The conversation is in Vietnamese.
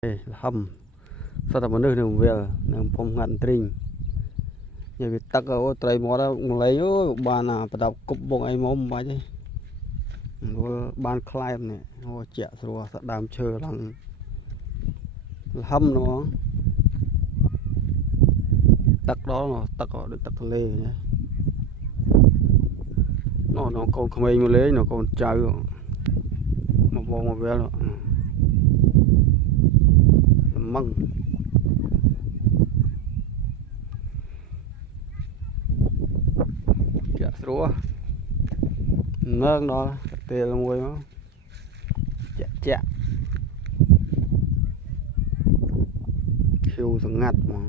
Ê, hầm sao ta mà nơi đường về đường phong ngạn trinh nhà việt tắc ở tây mò đó lấy bàn à bắt đầu cục bông ấy mồm vậy chứ ban climb này chẹt rồi sẽ đam chơi lằng hầm nó tắc đó nó tắc ở được tắc lê nhé nó còn không ai mà lấy nó còn chơi một bông một vé rồi măng chẹt rồi nâng đó tê là mùi nó chẹt chẹt khiêu ngặt mà